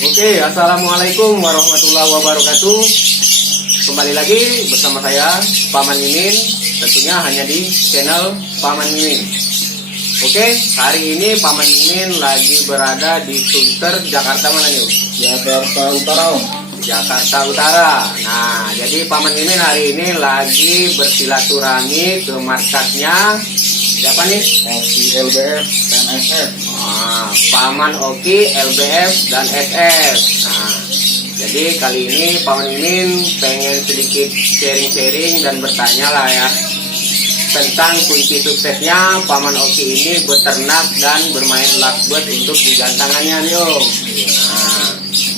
Oke, assalamualaikum warahmatullahi wabarakatuh. Kembali lagi bersama saya Paman Mimin, tentunya hanya di channel Paman Mimin. Oke, hari ini Paman Mimin lagi berada di Sunter, Jakarta mana nih? Jakarta Utara, Om. Jakarta Utara. Nah, jadi Paman Mimin hari ini lagi bersilaturahmi ke markasnya siapa nih? Oki LBF dan SF. Nah, Paman Oki, LBF, dan SF. Nah, jadi kali ini Paman Mimin pengen sedikit sharing-sharing dan bertanya lah ya tentang kunci suksesnya Paman Oki ini beternak dan bermain lovebird untuk digantangannya nih Om. Nah,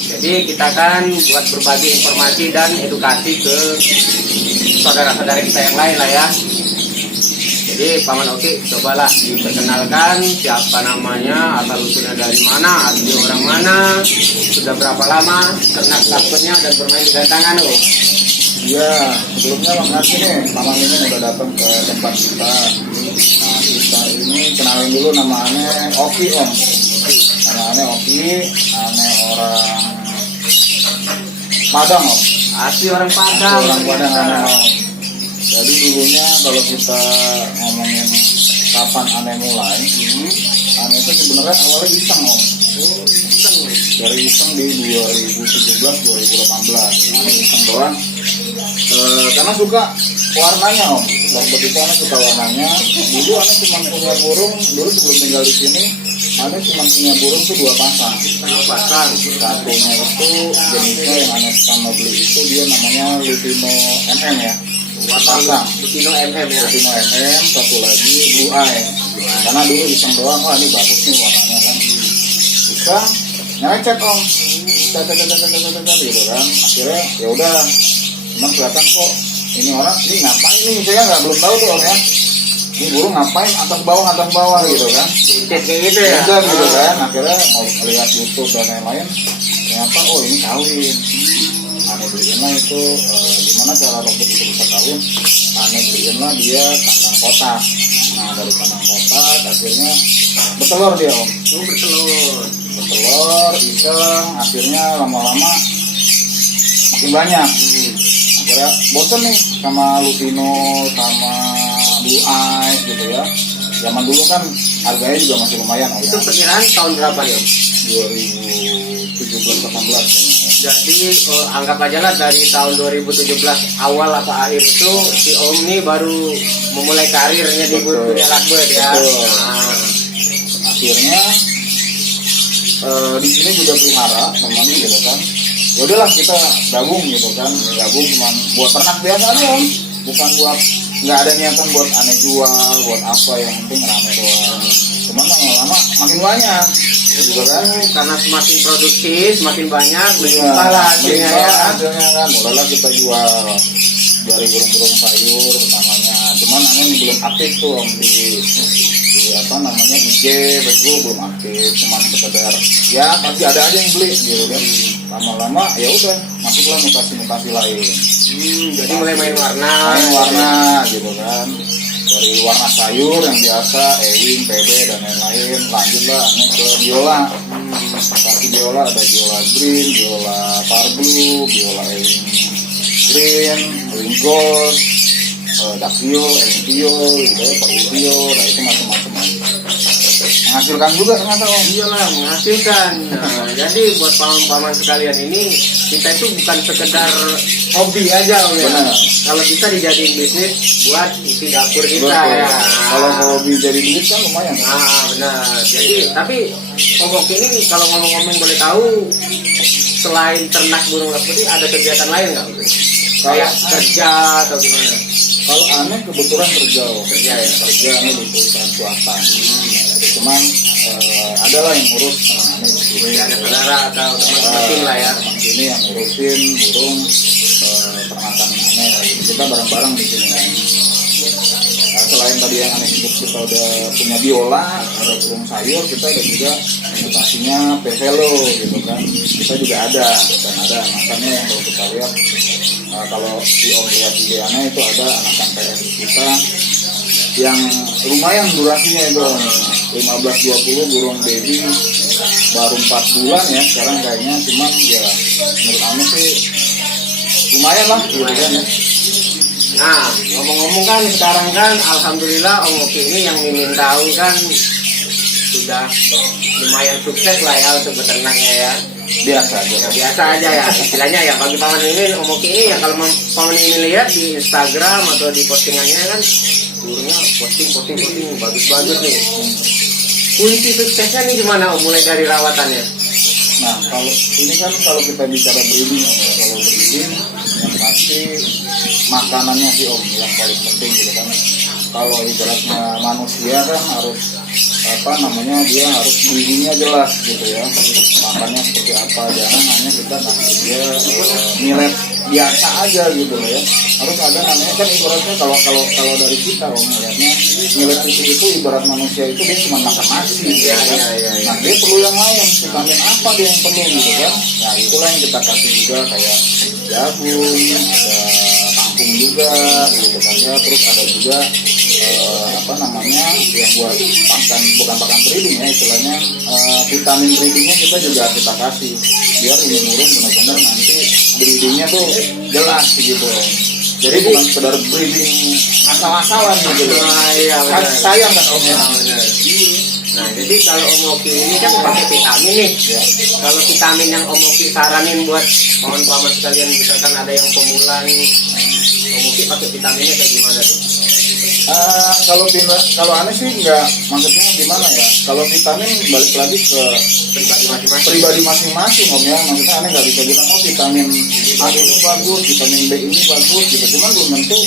jadi kita akan buat berbagi informasi dan edukasi ke saudara-saudara kita yang lain lah ya. Jadi Paman Oki cobalah diperkenalkan siapa namanya, asal usulnya dari mana, asli orang mana, sudah berapa lama ternak lovebird-nya dan bermain di gantangan Om. Iya, sebelumnya makasih nih Paman ini udah datang ke tempat kita. Nah, kita ini kenalin dulu namanya Oki, Om. Namanya Oki, aneh orang Padang, Om. Asli orang Asli Padang. orang Padang, aneh, Om. Jadi dulunya kalau kita ngomongin kapan aneh mulai, aneh itu sebenarnya awalnya iseng, Om. Dari iseng di 2017-2018, aneh iseng doang. Karena suka warnanya, Om. Lovebird itu aneh suka warnanya. Dulu aneh cuma punya burung, dulu sebelum tinggal di sini, aneh cuma punya burung tuh 2 pasang. Satunya itu jenisnya yang aneh pertama beli itu dia namanya Lutino MM ya. Pasang. Lutino MM ya. Lutino MM, satu lagi Blue Eye. Karena dulu iseng doang, wah ini bagus nih warnanya kan. Bisa ngecek, Om. Cek gitu kan. Akhirnya ya udah, emang kelihatan kok ini orang ini ngapain nih, saya belum tahu tuh Om ya. Ini burung ngapain atas bawah gitu kan. Kayak gitu ya. Udah gitu kan. Akhirnya mau lihat YouTube dan lain-lain, ternyata oh ini kawin. Aneh beliin lah itu gimana cara lovebird itu bisa kawin. Aneh beliin lah dia kandang kotak. Nah dari kandang kotak akhirnya bertelur dia, Om. Bertelur iseng, akhirnya lama-lama makin banyak. Akhirnya bosen nih sama Lutino sama Blue Eye gitu ya. Zaman dulu kan harganya juga masih lumayan, Om. Itu perkiraan tahun berapa ya? 2017-18 kayaknya. Jadi anggap aja lah dari tahun 2017 awal atau akhir itu si Om ini baru memulai karirnya di dunia lovebird ya. Betul. Nah, Akhirnya di sini juga pelihara teman gitu kan. Ya udahlah kita gabung gitu kan. Gabung cuman buat ternak biasa aja, Om. Bukan buat, nggak ada niatan buat aneh jual, buat apa, yang penting rame doang. Cuman lama-lama makin banyak gitu kan. karena semakin produksi, semakin banyak, Iya, melimpah lah hasilnya melimpah ya. hasilnya kan. Mulailah kita jual dari burung-burung sayur utamanya. Cuman aneh belum aktif tuh, Om, di apa namanya IG, Facebook belum aktif. Cuman sekedar ya pasti ada aja yang beli gitu kan. Lama-lama ya udah masuklah mutasi-mutasi lain. Jadi mulai main warna. Main warna gitu kan. Dari warna sayur yang biasa, ewing, PB dan lain-lain, lanjutlah aneh ke biola. Kasih biola, ada biola green, biola parblue, biola ewing green, ewing gold, dakio, ewing pio, gitu ya, parblue, nah itu macam-macam. Menghasilkan juga ternyata, Om. Iyalah, menghasilkan. Nah, jadi buat paman-paman sekalian ini, kita itu bukan sekedar hobi aja Om ya. Benar. Kalau bisa dijadiin bisnis buat isi dapur kita Betul. ya. Kalau hobi jadi duit kan lumayan. Benar. Jadi tapi Om Oki ini kalau ngomong-ngomong boleh tahu, selain ternak burung lovebird ini ada kegiatan lain nggak? Kayak kerja atau gimana? Kalau aneh kebetulan kerja, Om. Kerja ya. Kerja aneh di perusahaan swasta. Cuman ada lah yang ngurus aneh di sini. Ada saudara atau teman-teman lah ya. Teman sini yang ngurusin burung ternakan aneh gitu. Kita bareng-bareng di sini. Nah, selain tadi yang aneh sebut, kita udah punya biola, ada burung sayur, kita ada juga mutasinya pevelo gitu kan. Kita juga ada dan ada anakannya yang kalau kita lihat, kalau di Om lihat di aneh itu ada anakan PS kita yang lumayan durasinya itu 15-20 burung baby baru 4 bulan ya sekarang kayaknya, cuman ya menurut Ame sih lumayan lah gitu kan ya. Nah, ngomong-ngomong kan sekarang kan alhamdulillah Om Oki ini yang Mimin tahu kan sudah lumayan sukses lah ya untuk beternaknya ya. Biasa aja. Ya, biasa aja ya istilahnya ya, bagi Paman Mimin Om Oki ini ya kalau Paman Mimin lihat di Instagram atau di postingannya kan burungnya posting bagus-bagus nih. Kunci suksesnya nih gimana Om, mulai dari rawatannya? Nah kalau ini kan kalau kita bicara breeding Om ya, kalau breeding yang pasti makanannya sih Om yang paling penting gitu kan. Kalau ibaratnya manusia kan harus dia harus gizinya jelas gitu ya, makannya seperti apa, jangan hanya kita kasih dia millet biasa aja gitu loh ya. Harus ada namanya kan ibaratnya kalau dari kita Om melihatnya millet itu ibarat manusia itu dia cuma makan nasi ya. Nah dia perlu yang lain, vitamin apa dia yang perlu gitu kan. Nah itulah yang kita kasih juga kayak jagung, ada kangkung juga gitu kan ya. Terus ada juga yang buat bukan pakan breeding ya istilahnya, vitamin breedingnya kita juga kita kasih biar ini burung benar-benar nanti breedingnya tuh jelas gitu. Jadi bukan sekedar breeding asal-asalan gitu. Kan sayang kan Om ya. Nah jadi kalau Om Oki ini kan pakai vitamin nih ya. Kalau vitamin yang Om Oki saranin buat paman-paman sekalian, misalkan ada yang pemula nih, Om Oki pakai vitaminnya kayak gimana tuh? Kalau aneh sih enggak, maksudnya gimana ya, kalau vitamin balik lagi ke pribadi masing-masing Om ya. Maksudnya aneh nggak bisa bilang oh vitamin A ini bagus, vitamin B ini bagus gitu, cuman belum tentu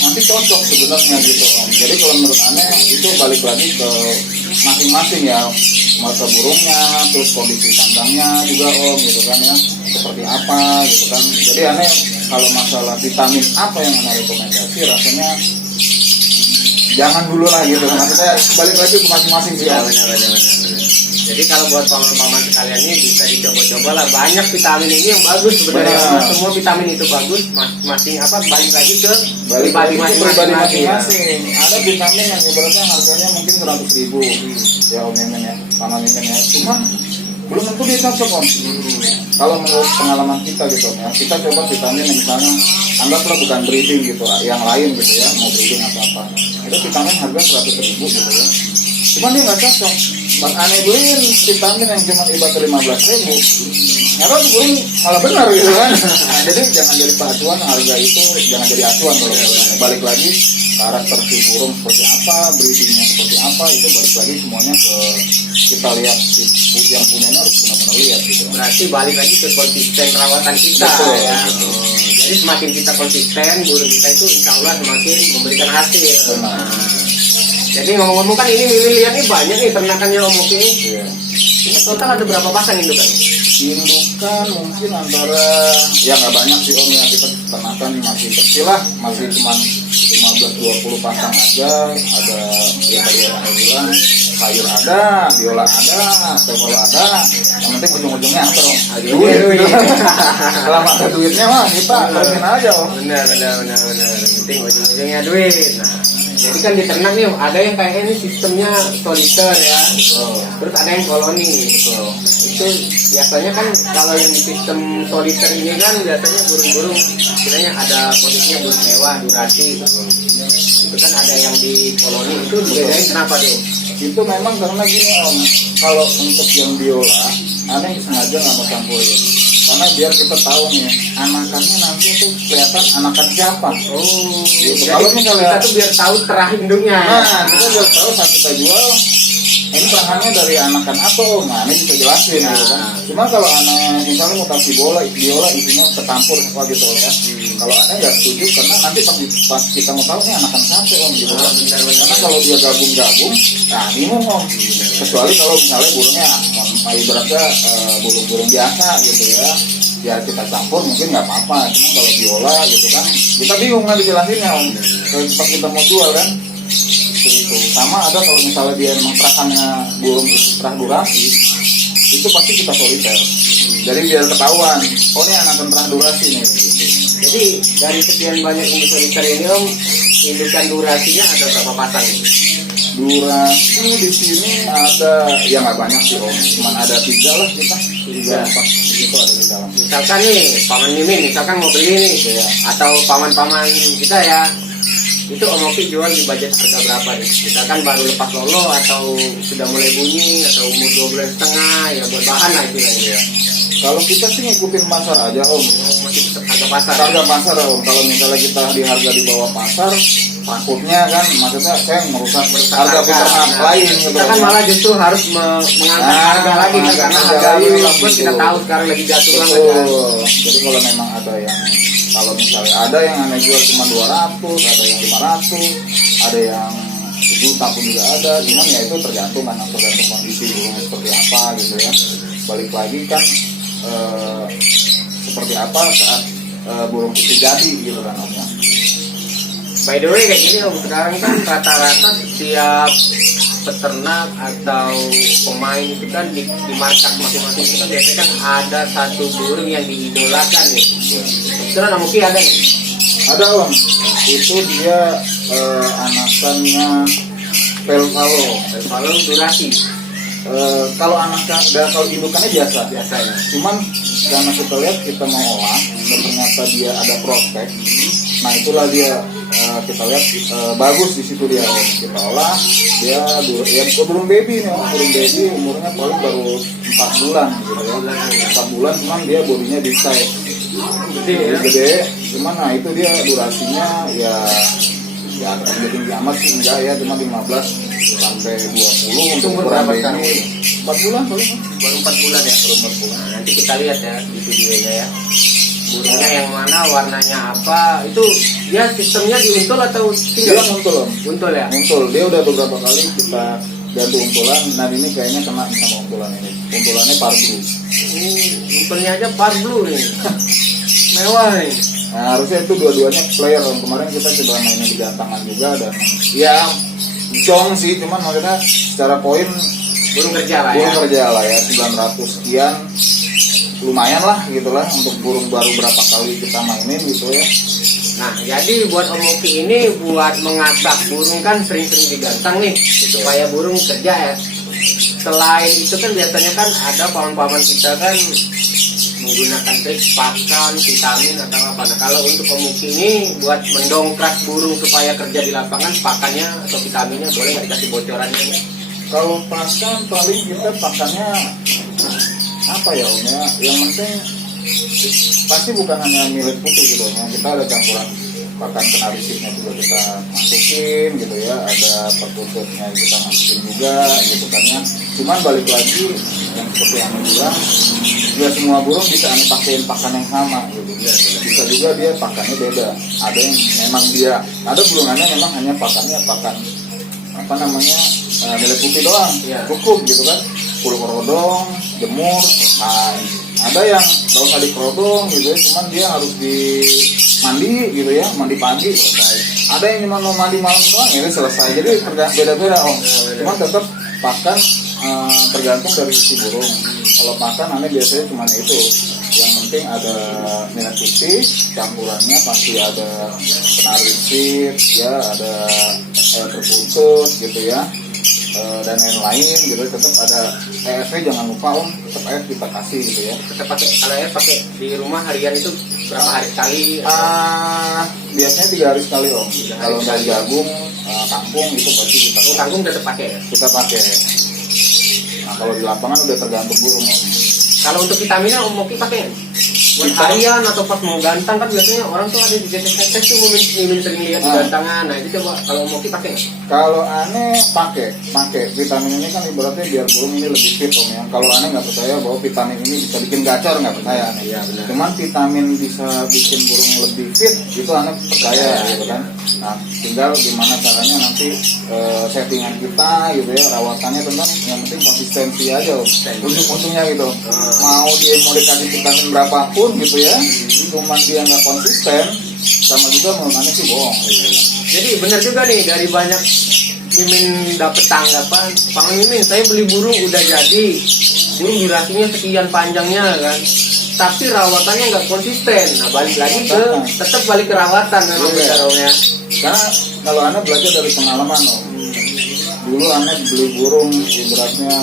nanti cocok sebenarnya gitu Om. Jadi kalau menurut aneh itu balik lagi ke masing-masing ya, mata burungnya, terus kondisi kandangnya juga Om gitu kan ya, seperti apa gitu kan. Jadi aneh kalau masalah vitamin apa yang aneh rekomendasi, rasanya jangan dulu lah gitu, maksudnya balik lagi ke masing-masing sih. Benar. Jadi kalau buat paman-paman sekalian ini bisa dicoba-coba lah, banyak vitamin ini yang bagus sebenarnya. Semua vitamin itu bagus, masing balik lagi ke pribadi masing-masing. Ada vitamin yang ibaratnya harganya mungkin 100.000 ya Om Mimin ya, Paman Mimin ya, cuman belum tentu dia cocok Om. Kalau menurut pengalaman kita gitu ya, kita coba vitamin yang misalnya anggaplah bukan breeding gitu, yang lain gitu ya, mau breeding apa itu vitamin harga 100.000 gitu ya, cuman dia nggak cocok. Pas aneh beliin vitamin yang cuma ibarat 15.000, nyata tuh burung malah benar gitu kan. Nah, jadi jangan jadi pacuan harga itu, jangan jadi acuan kalau balik lagi karakter si burung seperti apa, breedingnya seperti apa, itu balik lagi semuanya ke kita lihat si yang punyanya harus benar-benar lihat gitu. Berarti balik lagi ke konsisten rawatan kita. Betul, ya. Jadi semakin kita konsisten, burung kita itu insya Allah semakin memberikan hasil. Benar. Jadi ngomong-ngomong kan ini Mimin lihat nih banyak nih ternakannya Om Oki ini. Iya. Ini total ada berapa pasang indukan? Indukan mungkin antara ya nggak banyak sih Om ya, kita ternakan masih kecil lah, masih cuma 15-20 pasang aja. Ada ya tadi yang saya bilang sayur ada, biola ada, tepolo ada, yang penting ujung-ujungnya apa Om? Duit. Selama ada duitnya mah kita terusin aja Om. Benar. Yang penting ujung-ujungnya duit. Nah, jadi kan di ternak nih ada yang kayak ini sistemnya soliter ya. Terus ada yang koloni. Itu biasanya kan kalau yang di sistem soliter ini kan biasanya burung-burung istilahnya ada posisinya burung mewah, durasi. Itu kan ada yang di koloni, itu dibedain kenapa tuh? Itu memang karena gini Om, kalau untuk yang biola aneh sengaja nggak mau campurin, karena biar kita tahu nih anakannya nanti tuh kelihatan anakan siapa. Gitu. Kalau misalnya kita tuh biar tahu terah induknya. Nah, kita biar tahu saat kita jual ini perahannya dari anakan apa Om. Nah, ini bisa jelasin gitu kan. Cuma kalau anak misalnya mutasi biola isinya tercampur apa gitu ya. Kalau aneh nggak setuju karena nanti pas kita mau tahu nih anakan siapa Om gitu kan. Karena kalau dia gabung, nah bingung Om. Kecuali kalau misalnya burungnya ibaratnya burung-burung biasa gitu ya, biar kita campur mungkin nggak apa-apa. Cuma kalau biola gitu kan kita bingung kan dijelasinnya Om. Kalau pas kita mau jual kan itu sama. Ada kalau misalnya dia memang perahannya burung itu terah durasi, itu pasti kita soliter. Jadi biar ketahuan, oh ini anakan terah durasi nih gitu. Jadi dari sekian banyak induk soliter ini Om, indukan durasinya ada berapa pasang? Durasi di sini ada ya nggak banyak sih om, cuman ada 3 lah kita, 3 4 di situ ada di dalam. Misalkan nih paman Mimin, misalkan mau beli nih, Iya. atau paman-paman kita ya, itu Om Oki jual di budget harga berapa nih? Misalkan baru lepas lolo atau sudah mulai bunyi atau umur 2 bulan setengah, ya buat bahan lah itu ya. Kalau kita sih ngikutin pasar aja om, Masih tetap harga pasar. harga pasar om. Kalau misalnya kita di harga di bawah pasar, takutnya kan maksudnya saya merusak harga peternak lain gitu. Kita kan malah justru harus mengangkat harga lagi kan, karena harga lobster kita tahu sekarang lagi jatuh banget kan. Betul. Jadi kalau memang ada yang, kalau misalnya ada yang aneh jual cuma 200, ada yang 500, ada yang 1 juta pun juga ada. Cuman ya itu tergantung kan, tergantung kondisi burungnya seperti apa gitu ya. Balik lagi kan seperti apa saat burung itu jadi gitu kan om ya. By the way kayak gini Om, sekarang kan rata-rata setiap peternak atau pemain itu kan di markas masing-masing itu kan biasanya kan ada satu burung yang diidolakan nih. Kebetulan Om Oki ada nih. Ada om, itu dia anakannya Pelvalo. Kalau durasi Kalau anaknya, kalau indukannya biasa, biasanya. cuman karena kita lihat kita mau olah dan ternyata dia ada prospek, nah itulah dia kita lihat bagus di situ dia om. Kita olah dia burung baby nih om, burung baby umurnya paling baru 4 bulan gitu ya, 4 bulan cuman dia bodinya big size, gede, cuman nah itu dia durasinya ya tinggi amat sih enggak ya, cuma 15 sampai 20 untuk Umur ukuran berapa sekarang? baby. 4 bulan paling Baru 4 bulan ya. baru 4 bulan. Nah, nanti kita lihat ya di videonya ya. Burungnya yang mana, warnanya apa, itu dia sistemnya diuntul atau Dia tinggal muntul om, untul ya? muntul. Dia udah beberapa kali kita ganti untulan. Nah ini kayaknya kena sama untulan ini. Untulannya parblue. Untulnya aja par blue nih. Mewah nih. Nah harusnya itu dua-duanya player om. Kemarin kita coba mainnya di gantangan juga dan ya jong sih, cuman maksudnya secara poin Burung kerja lah ya. burung kerja lah ya 900 sekian, lumayan lah gitulah untuk burung baru berapa kali kita mainin gitu ya. Nah, jadi buat Om Oki ini buat mengasah burung kan sering-sering digantang nih supaya burung kerja ya. Selain itu kan biasanya kan ada paman-paman kita kan menggunakan trik pakan, vitamin atau apa. Nah, kalau untuk Om Oki ini buat mendongkrak burung supaya kerja di lapangan, pakannya atau vitaminnya boleh nggak dikasih bocorannya? Kalau pakan paling kita pakannya apa ya om ya, yang penting pasti bukan hanya milik putih gitu ya, kita ada campuran pakan kenarisiknya juga kita masukin gitu ya, ada perkututnya kita masukin juga gitu kan ya. Cuman balik lagi yang seperti yang bilang, ya semua burung bisa ane pakein pakan yang sama gitu ya. Bisa juga dia pakannya beda, ada yang memang dia, ada burungannya memang hanya pakannya pakan apa namanya milik putih doang, cukup gitu kan, kulit kerodong, jemur, selesai. Ada yang nggak usah dikerodong gitu ya, cuman dia harus di mandi gitu ya, mandi pagi selesai. Ada yang cuma mau mandi malam doang, ini selesai. Jadi beda-beda om. Cuman tetap pakan tergantung dari si burung. Kalau pakan aneh biasanya cuma itu. Yang penting ada minyak putih, campurannya pasti ada penarisit, ya ada terputus gitu ya. Dan yang lain gitu, tetap ada EF jangan lupa om, tetap EF kita kasih gitu ya. Kita pakai, kalau EF pakai di rumah harian itu berapa hari sekali? Biasanya 3 hari sekali om. Kalau dari jagung kampung itu pasti kita Tanggung tetap pakai ya? kita pakai. Nah kalau di lapangan udah tergantung burung om. Kalau untuk vitaminnya Om Oki pakai nggak? Buat harian atau pas mau gantang kan biasanya orang tuh ada di tetes tuh mimin sering lihat di gantangan. Nah itu coba kalau Om Oki pakai nggak? Kalau aneh pakai vitamin ini kan ibaratnya biar burung ini lebih fit om ya. Kalau aneh nggak percaya bahwa vitamin ini bisa bikin gacor, nggak percaya aneh. Iya benar. Cuman vitamin bisa bikin burung lebih fit itu aneh percaya gitu kan. Nah tinggal gimana caranya nanti settingan kita gitu ya, rawatannya tentang yang penting konsistensi aja om. Ujung-ujungnya gitu. Mau dia mau dikasih vitamin berapapun gitu ya, cuman dia nggak konsisten, sama juga menurut aneh sih bohong gitu. Jadi benar juga nih, dari banyak mimin dapet tanggapan, Pak Mimin saya beli burung udah jadi, burung durasinya sekian panjangnya kan, tapi rawatannya nggak konsisten. Nah balik lagi ke tetap balik ke rawatan memang benar om ya. Karena kalau anda belajar dari pengalaman om, dulu aneh beli burung ibaratnya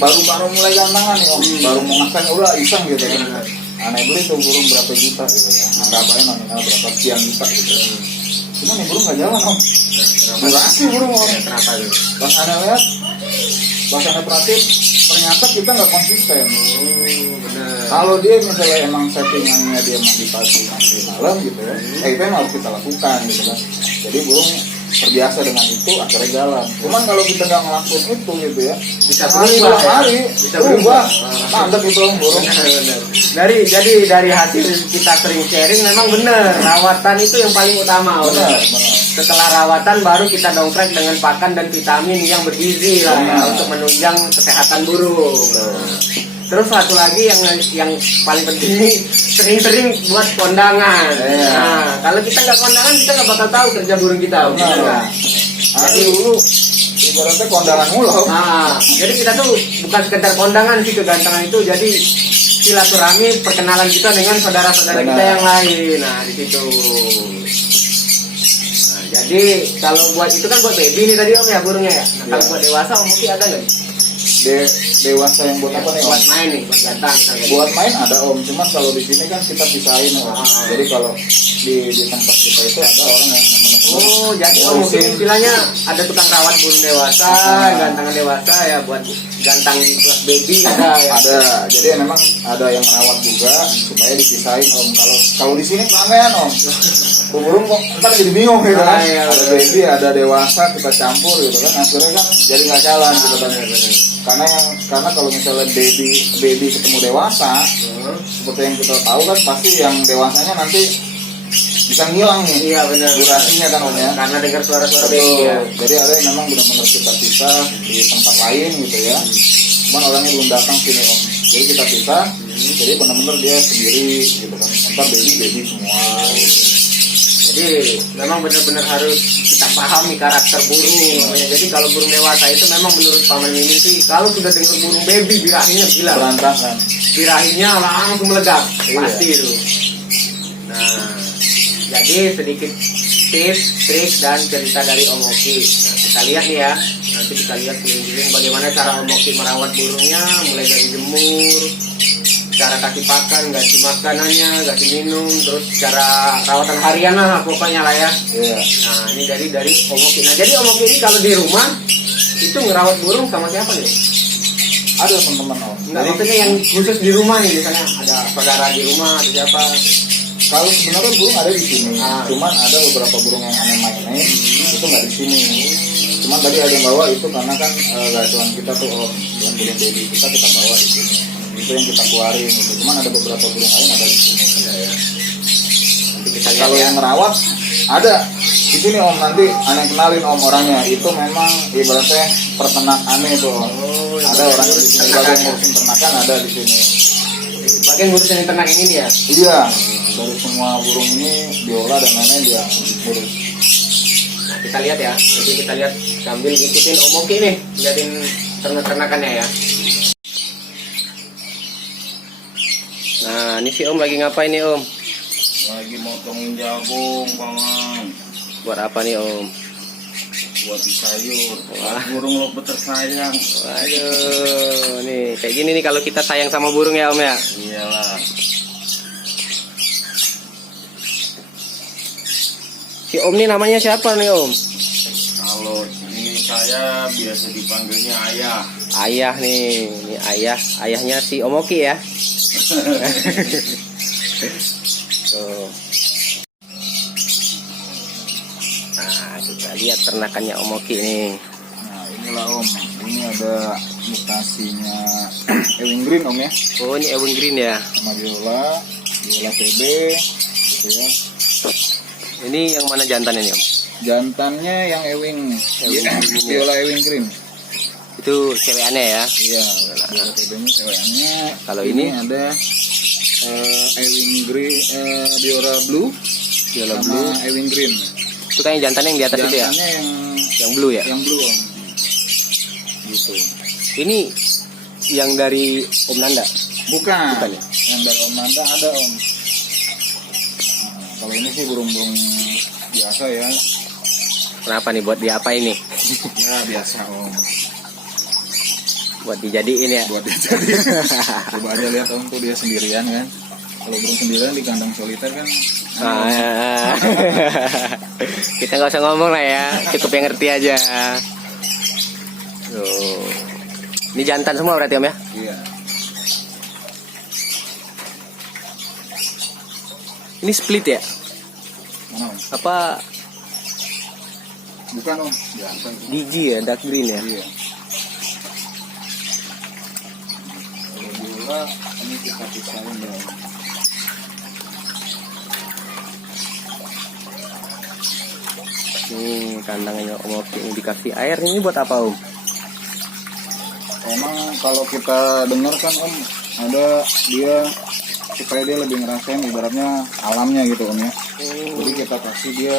baru mulai gantangan nih om, baru mau makan udah iseng gitu kan. Aneh beli tuh burung berapa juta gitu ya, anggap aja nominal berapa sekian juta gitu. Cuma nih burung nggak jalan om, durasi burung om. Kenapa gitu? Pas aneh lihat, pas aneh perhatiin, ternyata kita nggak konsisten. Bener. Kalau dia misalnya emang settingannya dia mandi pagi mandi malam gitu ya, itu yang harus kita lakukan gitu kan. Jadi burung terbiasa dengan itu akhirnya jalan. Cuman kalau kita nggak ngelakuin itu gitu ya, Bisa hari berubah, dua hari bisa berubah. berubah. Mandek itu om burung. Jadi dari hasil kita sering sharing memang bener rawatan itu yang paling utama. Benar, Udah. benar. Setelah rawatan baru kita dongkrek dengan pakan dan vitamin yang bergizi lah ya, Benar. untuk menunjang kesehatan burung. Terus satu lagi yang paling penting nih, sering-sering buat kondangan. Iya. Nah, kalau kita nggak kondangan kita nggak bakal tahu kerja burung kita. Benar. Benar nggak? Jadi dulu ibaratnya kondangan mulu om. Nah, jadi kita tuh bukan sekedar kondangan sih kegantengan itu, jadi silaturahmi perkenalan kita dengan saudara-saudara kita yang lain. Nah, di situ. Nah, jadi kalau buat itu kan buat baby nih tadi om ya burungnya ya. Nah, kalau Iya. buat dewasa om mungkin ada nggak? Dewasa yang buat apa nih om? Buat main nih, buat gantang. misalnya. Buat main ada om, cuman kalau di sini kan kita pisahin om. Ah. Jadi kalau di tempat kita itu ada orang yang Oh, jadi om mungkin istilahnya ada tukang rawat burung dewasa, gantangan dewasa ya buat gantang di kelas baby ada ya. ada. Jadi memang ada yang merawat juga supaya dipisahin om. Kalau di sini keramaian om. Burung kok ntar jadi bingung gitu kan. Ah, iya, Ada betul. baby, ada dewasa kita campur gitu kan. Akhirnya kan jadi nggak jalan gitu kan. Karena kalau misalnya baby ketemu dewasa, seperti yang kita tahu kan pasti yang dewasanya nanti bisa ngilang nih. Iya benar. Durasinya kan om ya. Karena dengar suara-suara Betul. baby ya. Jadi ada yang memang benar-benar kita pisah di tempat lain gitu ya. Cuman orangnya belum datang sini om. Jadi kita pisah. Jadi benar-benar dia sendiri gitu kan. Ntar baby semua. Jadi memang benar-benar harus kita pahami karakter burung. Namanya. Jadi kalau burung dewasa itu memang menurut Paman Mimin sih kalau sudah dengar burung baby birahinya gila. Berantakan. Birahinya langsung meledak. Iya. Pasti itu. Nah, jadi sedikit tips, trik dan cerita dari Om Oki. Nah, kita lihat nih ya. Nanti kita lihat keliling-keliling bagaimana cara Om Oki merawat burungnya, mulai dari jemur, cara kasih pakan, kasih makanannya, kasih minum, terus cara rawatan harian lah pokoknya lah ya. Iya. Nah, ini dari Om Oki. Nah, jadi Om Oki ini kalau di rumah itu ngerawat burung sama siapa nih? Ada teman-teman om. Enggak, Jadi maksudnya yang khusus di rumah nih, misalnya ada saudara di rumah, ada siapa? kalau sebenarnya burung ada di sini. Ah. Cuman ada beberapa burung yang aneh mainin itu nggak di sini. Cuman tadi ada yang bawa itu karena kan gacuan kita tuh om, yang burung baby kita bawa di sini. Itu yang kita keluarin gitu. Cuman ada beberapa burung lain ada di sini. Ya. Nanti kita lihat Kalau ya. yang ngerawat ada di sini om, nanti aneh kenalin om orangnya. Itu memang ibaratnya peternak aneh tuh om. Oh, Ada orang di sini bagian ngurusin ternakan ada di sini. Bagian ngurusin ternak yang ini ya. Iya, dari semua burung ini diolah dan lain-lain dia ngurus. Nah, kita lihat ya. Nanti kita lihat sambil ngikutin Om Oki nih, liatin ternak-ternakannya ya. Nah, ini si Om lagi ngapain nih Om? Lagi motongin jagung, paman. Buat apa nih Om? Buat di sayur. Wah. Burung lo tersayang. Waduh, nih kayak gini nih kalau kita sayang sama burung ya Om ya. Iyalah. Si Om nih namanya siapa nih Om? Kalau ini saya biasa dipanggilnya ayah. Ayah nih, ini ayahnya si Om Oki ya. Tuh. Nah, kita lihat ternakannya Om Oki nih. Nah inilah om, ini ada mutasinya Ewing Green om ya, Oh, ini Ewing Green ya. sama Viola PB gitu ya. Ini yang mana jantannya nih Om? Jantannya yang Ewing, Ewing Green ya. Viola Ewing Green. Itu cewekannya ya. Iya, Viola PB-nya ceweknya. Kalau ini ada Ewing Green, Viola Blue, Viola sama Blue. Ewing Green. Itu kan yang jantannya yang di atas itu ya. Jantannya Yang blue ya. yang blue om. Gitu. Ini yang dari Om Nanda. Bukan. Bukan ya? Yang dari Om Nanda ada om. Nah, kalau ini sih burung-burung biasa ya. Kenapa nih buat dia apa ini? Ya biasa om. Buat dijadiin ya. Buat dia jadi. Coba aja lihat om tuh dia sendirian kan. Kalau burung sendirian di kandang soliter kan. Kita nggak usah ngomong lah ya, cukup yang ngerti aja. Tuh. Ini jantan semua berarti om ya? Iya. Ini split ya? Mana om? Apa Bukan om. Jantan. gigi ya, dark green ya? Iya. Kalau biola ini kita pisahin ya. Nih kandangnya om Oki ini dikasih air, ini buat apa om? Emang kalau kita dengar kan om, ada dia supaya dia lebih ngerasain ibaratnya alamnya gitu om ya. Jadi kita kasih dia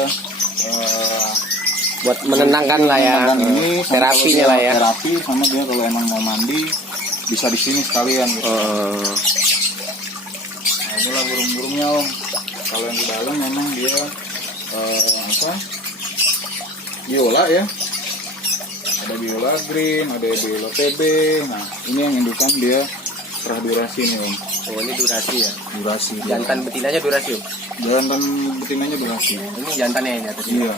Buat menenangkan lah ya, menenangkan ini sama terapinya kalau lah dia ya. terapi sama dia kalau emang mau mandi bisa di sini sekalian gitu. Nah inilah burung-burungnya om. Kalau yang di dalam memang dia apa? Biola ya. Ada biola green, ada biola TB. Nah ini yang indukan dia serah durasi nih om. Oh ini durasi ya? Durasi. Jantan betinanya durasi om? Jantan betinanya durasi. Ini jantannya yang atas ini? Iya.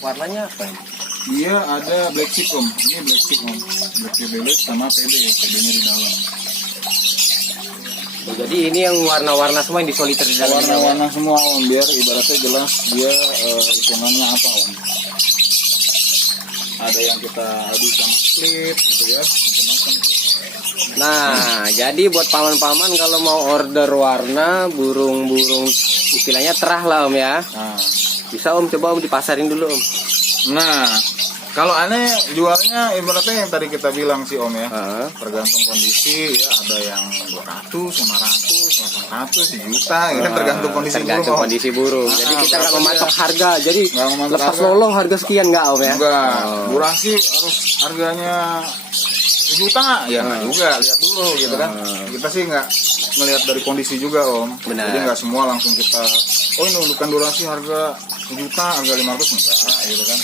Warnanya apa ini? Dia ada black chip om. Ini black chip om. Black chip bebek sama PB. PB-nya di dalam. Oh, jadi ini yang warna-warna semua yang disoliter di dalam. Warna-warna semua om. Biar ibaratnya jelas dia hitungannya apa om. Ada yang kita adu sama split gitu ya. Macam-macam. Nah, jadi buat paman-paman kalau mau order warna burung-burung istilahnya terah lah om ya. Nah. Bisa om, coba om dipasarin dulu om. Nah, kalau aneh jualnya ibaratnya yang tadi kita bilang sih om ya. Tergantung kondisi ya, ada yang 200, 500, 800, juta ya kan tergantung kondisi Tergantung burung. kondisi burung. Jadi kita nggak mematok harga. Jadi Nggak mematok lepas harga. loloh harga sekian nggak om ya? Enggak, durasi harus harganya juta ya nggak juga, lihat dulu gitu kan. Kita sih nggak melihat dari kondisi juga om. Benar. Jadi nggak semua langsung kita, oh ini bukan durasi harga juta, harga 500 enggak gitu kan.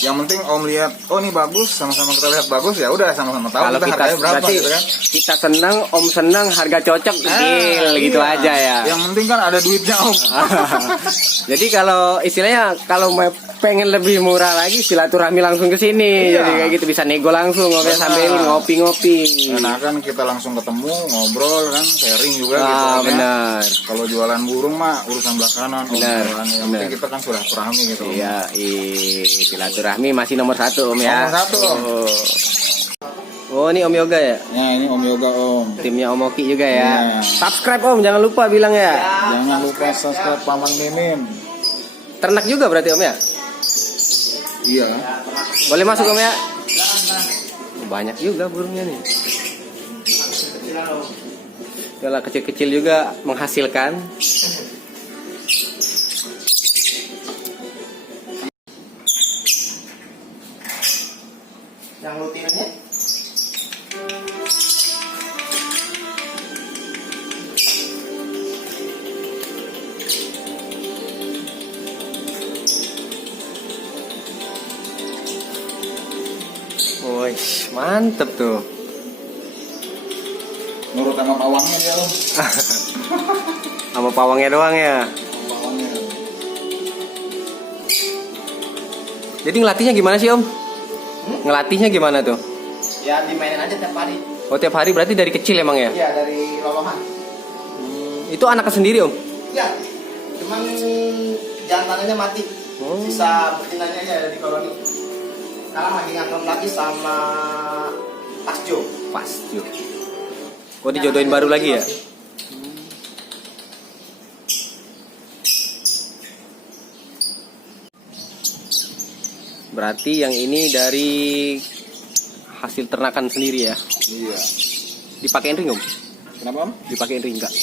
Yang penting om lihat, oh ini bagus, sama-sama kita lihat bagus ya udah sama-sama tahu Kalau kita kita harganya berapa berarti gitu kan. kita senang, om senang, harga cocok, deal gitu iya. aja ya. Yang penting kan ada duitnya om. Jadi kalau istilahnya kalau mau pengen lebih murah lagi silaturahmi langsung ke sini. Iya. Jadi kayak gitu bisa nego langsung ngopi Benar. sambil ngopi-ngopi. Nah kan kita langsung ketemu, ngobrol kan, sharing juga gitu Ah, kan ya. benar. Kalau jualan burung mah urusan belakangan om. Benar, Yang penting kita kan sudah silaturahmi gitu om. Iya, silaturahmi masih nomor 1 om ya. Nomor 1 om. Oh, ini om Yoga ya? Ya ini om Yoga om. Timnya om Oki juga ya. Iya. Subscribe om, jangan lupa bilang ya. Jangan lupa subscribe Paman Mimin. Ternak juga berarti om ya? Iya. Boleh masuk om ya? Banyak juga burungnya nih. Kalau kecil-kecil juga menghasilkan. Yang rutinnya? Wih, mantep tuh. Nurut sama pawangnya dia om. Sama pawangnya doang ya. Pawangnya. Jadi ngelatihnya gimana sih om? Ngelatihnya gimana tuh? Ya dimainin aja tiap hari. Oh tiap hari berarti dari kecil emang ya? Iya dari lolohan. Itu anaknya sendiri om? Ya, cuman jantannya mati. Oh. Sisa betinanya aja ada di koloni. Sekarang lagi ngantong lagi sama Pasjo. Pas yuk. Oh dijodohin baru lagi ya? Berarti yang ini dari hasil ternakan sendiri ya? Iya. Dipakein ring om? Kenapa om? Dipakein ring enggak?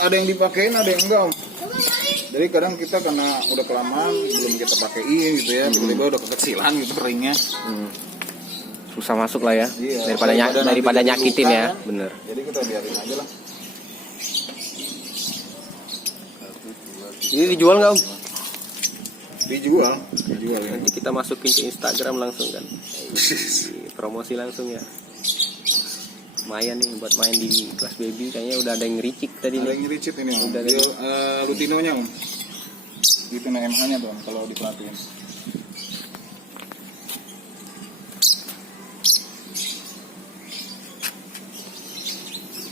Ada yang dipakein, ada yang enggak om. Jadi kadang kita karena udah kelamaan belum kita pakein gitu ya, tiba-tiba udah kekecilan gitu ringnya. Susah masuk lah ya? Iya. Daripada nanti nyakitin luka, ya? kan? Bener. Jadi kita biarin aja lah. Ini dijual nggak om? Dijual ya. Nanti kita masukin ke Instagram langsung kan. Promosi langsung ya. Lumayan nih buat main di kelas baby, kayaknya udah ada yang ricik tadi Ada nih. yang ngericit ini om. Udah Dia Lutinonya om. Itu MH-nya tuh om, kalau diperhatiin.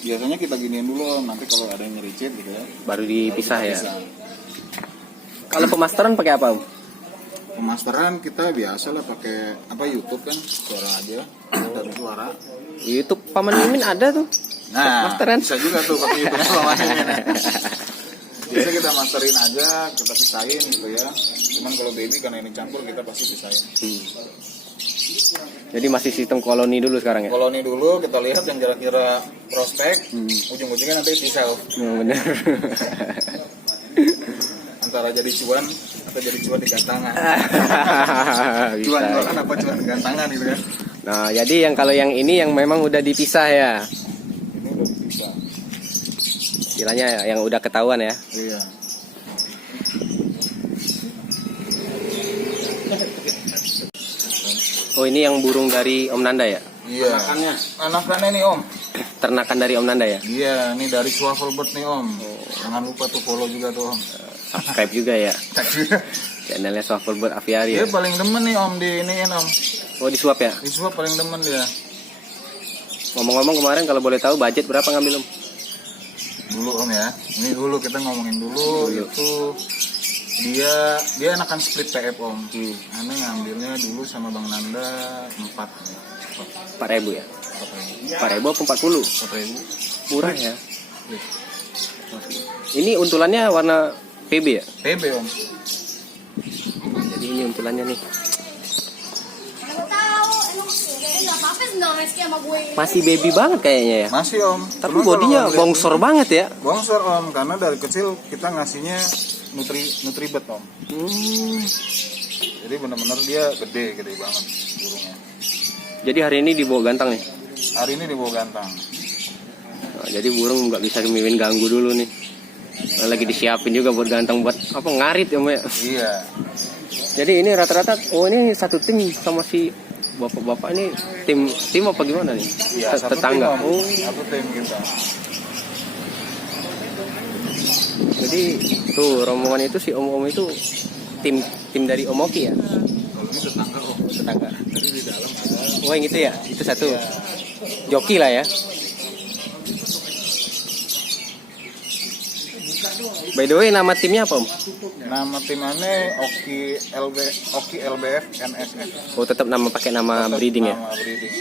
Biasanya kita giniin dulu om, nanti kalau ada yang ngericit gitu ya. Baru dipisah ya. Bisa. Kalau pemasteran pakai apa, Om? Pemasteran kita biasa lah pakai apa YouTube kan, suara aja dari suara. YouTube Paman Mimin ada tuh. Nah, Masteran. bisa juga tuh pakai YouTube kalau masihnya. Biasa kita masterin aja, kita pisahin gitu ya. Cuman kalau baby karena ini campur kita pasti pisahin. Jadi masih sistem koloni dulu sekarang ya? Koloni dulu kita lihat yang kira-kira prospek, ujung-ujungnya nanti pisah. Bener. Antara jadi cuan atau jadi cuan di gantangan. Bisa. Cuan jualan apa cuan di gantangan gitu kan. Nah, jadi yang kalau yang ini yang memang udah dipisah ya. Ini udah bisa. Istilahnya yang udah ketahuan ya. Iya. Oh, ini yang burung dari Om Nanda ya? Iya. Anakannya nih om. Ternakan dari Om Nanda ya? Iya, ini dari Swavelbird nih om. Jangan lupa tuh follow juga tuh om. Subscribe juga ya. Channelnya Swavelbird Aviary ya. Dia paling demen nih om di iniin om. Oh, disuap ya? Di swap paling demen dia. Ngomong-ngomong kemarin kalau boleh tahu budget berapa ngambil Om? Dulu om ya. Ini dulu kita ngomongin dulu. Itu dia enakan split PF om. Aneh ngambilnya dulu sama Bang Nanda 4.000 ya? 4.000 apa 40? 4.000. Murah ya? Ini untulannya warna PB ya? PB om. Jadi ini untulannya nih. Masih baby banget kayaknya ya? Masih om. Tapi Cuma bodinya kalau ngeliat bongsor banget ya? bongsor om, karena dari kecil kita ngasihnya nutribet om. Jadi benar-benar dia gede banget burungnya. Jadi hari ini dibawa gantang nih? Hari ini dibawa gantang. Nah, jadi burung nggak bisa Mimin ganggu dulu nih. Nah, lagi disiapin juga buat gantang buat apa ngarit ya Om ya? Iya. Jadi ini rata-rata, oh ini satu tim sama si bapak-bapak ini tim apa gimana nih? Iya, satu Tetangga. tim, Om. Oh, Satu tim kita. jadi tuh rombongan itu si Om itu tim dari Om Oki ya? Kalau ini tetangga om. Tetangga. Jadi di dalam ada. Oh yang itu ya? Itu satu. Iya. Joki lah ya. By the way nama timnya apa Om? Nama timannya Oki LBF NSF. Oh tetap pakai nama Tetap breeding ya? Nama breeding.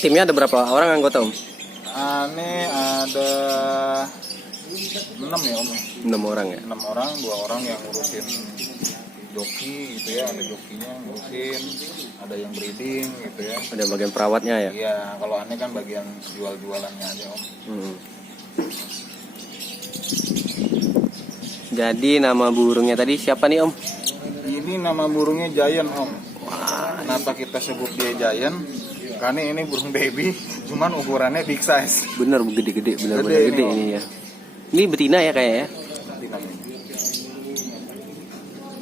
Timnya ada berapa orang anggota Om? Ini ada 6 ya om. 6 orang ya? 6 orang, 2 orang yang ngurusin joki gitu ya, ada jokinya ngurusin, ada yang breeding gitu ya. Ada bagian perawatnya ya? Iya, kalau aneh kan bagian jualannya aja om. Jadi nama burungnya tadi siapa nih Om? Ini nama burungnya Giant om. Kenapa kita sebut dia Giant? Karena ini burung baby, cuman ukurannya big size. Bener gede-gede, bener-bener Gede gede ini, Om. ini ya. Ini betina ya kayaknya.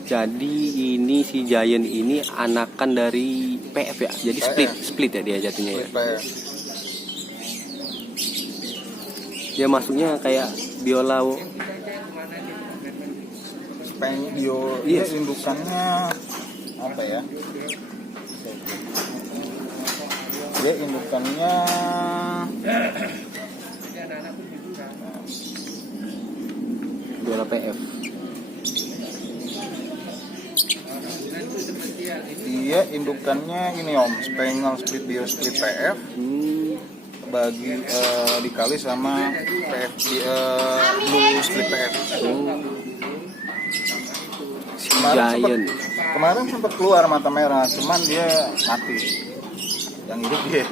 Jadi ini si Giant ini anakan dari PF ya. Jadi split ya dia jatuhnya ya. Dia masuknya kayak biola. Dia Iya. indukannya apa ya? Dia indukannya Biola PF. Dia indukannya ini om, Spangle split bio split PF bagi dikali sama PF blue split PF. Kemarin sempat keluar mata merah, cuman dia mati. Yang hidup dia.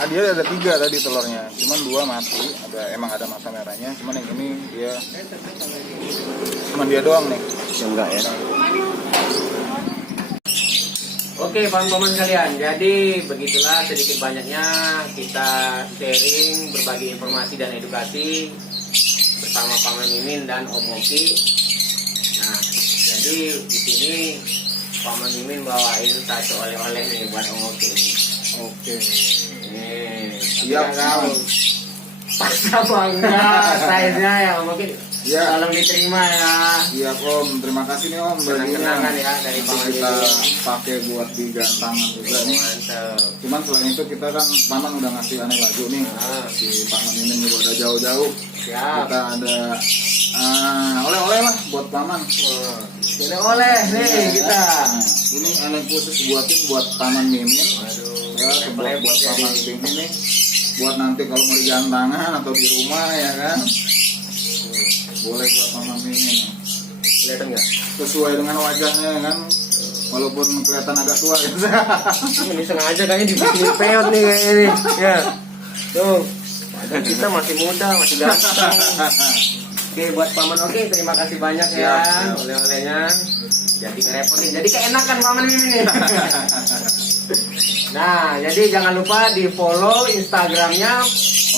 Dia ada 3 tadi telurnya, cuman 2 mati. Emang ada mata merahnya, cuman yang ini dia cuman dia doang nih. Yang enggak ya. Oke paman-paman sekalian, jadi begitulah sedikit banyaknya kita sharing, berbagi informasi dan edukasi bersama Paman Mimin dan Om Oki. Nah, jadi di sini Paman Mimin bawain satu oleh-oleh nih buat Om Oki nih. Oke. Nih, Siap, tahu pas apa enggak size-nya ya Om Oki. Ya. Tolong diterima ya. Iya Om, terima kasih nih Om Kenang-kenangan ya dari Nanti Paman kita Mimin. pakai buat di gantangan juga nih. Mantap. Cuman selain itu kita kan Paman udah ngasih aneh baju nih. Nah, Si Paman ini juga udah jauh-jauh. siap. Kita ada oleh-oleh lah buat Paman. Ini oleh nih kita. Nah, ini aneh khusus buat Paman Mimin. Waduh, Ya, buat lebar Paman jadi. Mimin nih. Buat nanti kalau mau di gantangan atau di rumah ya kan. Boleh buat Paman Mimin. Kelihatan nggak? Sesuai dengan wajahnya ya kan. Walaupun kelihatan agak tua ya. Ini sengaja kayaknya dibikin peot nih kayaknya nih. Ya. Tuh. Padahal kita masih muda, masih ganteng. Oke, buat Paman Oki terima kasih banyak ya Siap. oleh-olehnya. Jadi ngerepotin, jadi keenakan Paman Mimin nih. Nah, jadi jangan lupa di follow Instagramnya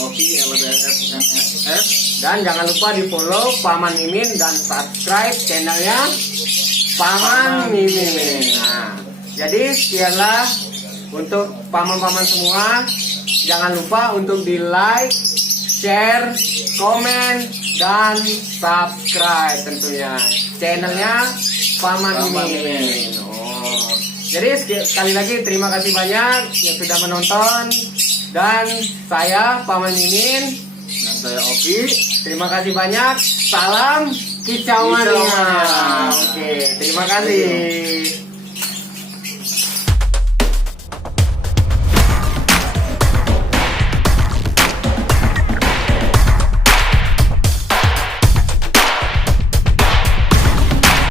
Oki LBFNSF. dan jangan lupa di follow Paman Mimin dan subscribe channelnya Paman Mimin. Nah, jadi sekianlah untuk paman-paman semua. Jangan lupa untuk di like, share, komen, dan subscribe tentunya channelnya Paman Paman Mimin. Oh, jadi sekali lagi terima kasih banyak yang sudah menonton dan saya Paman Mimin. Dan saya Oki. Terima kasih banyak. Salam kicau mania. Kicau mania. Oke, terima kasih.